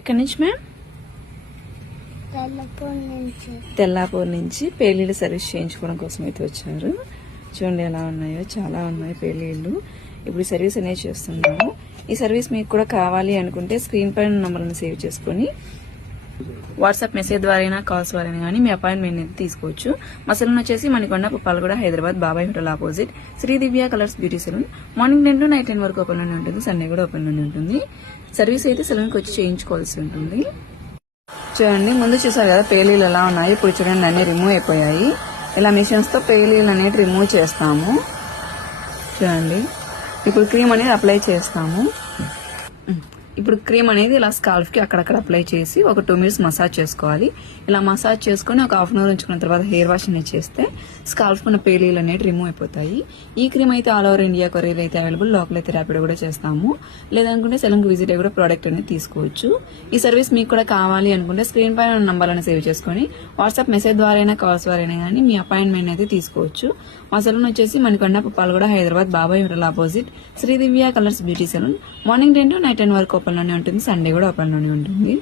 ఎక్కడి నుంచి మ్యామ్? తెల్లాపూర్ నుంచి పేలీలు సర్వీస్ చేయించుకోవడం కోసం అయితే వచ్చారు. చూడండి ఎలా ఉన్నాయో, చాలా ఉన్నాయి పేలీలు. ఇప్పుడు సర్వీస్ అనేది చేస్తున్నాము. ఈ సర్వీస్ మీకు కూడా కావాలి అనుకుంటే స్క్రీన్ పైన నంబర్లను సేవ్ చేసుకుని వాట్సాప్ మెసేజ్ ద్వారా కాల్స్ ద్వారా కానీ మీ అపాయింట్మెంట్ అయితే తీసుకోవచ్చు. మా సెలూన్ వచ్చేసి Manikonda, Puppalaguda, Hyderabad, Babai hotel opposite Sri Divya colours beauty salon. Morning 10 to night 10 వరకు ఓపెన్ లోనే ఉంటుంది. సండే కూడా ఓపెన్ లోనే ఉంటుంది. సర్వీస్ అయితే సెలూన్కి వచ్చి చేయించుకోవాల్సి ఉంటుంది. చూడండి, ముందు చూసారు కదా పేలీలు ఎలా ఉన్నాయి. ఇప్పుడు చూడండి అన్ని రిమూవ్ అయిపోయాయి. ఇలా మిషన్స్ తో పేలీలు అనేది రిమూవ్ చేస్తాము. చూడండి, ఇప్పుడు క్రీమ్ అనేది అప్లై చేస్తాము. ఇప్పుడు క్రీమ్ అనేది ఇలా స్కాల్ఫ్ కి అక్కడక్కడ అప్లై చేసి ఒక 2 minutes మసాజ్ చేసుకోవాలి. ఇలా మసాజ్ చేసుకుని ఒక హాఫ్ అన్ అవర్ ఉంచుకున్న తర్వాత హెయిర్ వాష్ అనేది చేస్తే స్కాల్ఫ్ ఉన్న పేలీలు అనేది రిమూవ్ అయిపోతాయి. ఈ క్రీమ్ అయితే ఆల్ ఓవర్ ఇండియా కొరియర్ అయితే అవైలబుల్. లోకల్ అయితే ర్యాపిడ్ కూడా చేస్తాము. లేదనుకుంటే సెలూన్ కి విజిట్ అయ్యి కూడా ప్రోడక్ట్ అనేది తీసుకోవచ్చు. ఈ సర్వీస్ మీకు కూడా కావాలి అనుకుంటే స్క్రీన్ పైన నంబర్లను సేవ్ చేసుకుని వాట్సాప్ మెసేజ్ ద్వారా కాల్స్ ద్వారా కానీ మీ అపాయింట్మెంట్ అయితే తీసుకోవచ్చు. మా సెలూన్ వచ్చేసి Manikonda, Puppalaguda, Hyderabad, Babai hotel opposite Sri Divya colours beauty salon. Morning 10 to night 10 వరకు ఓపెన్ లోనే ఉంటుంది. సండే కూడా ఓపెన్ లోనే ఉంటుంది.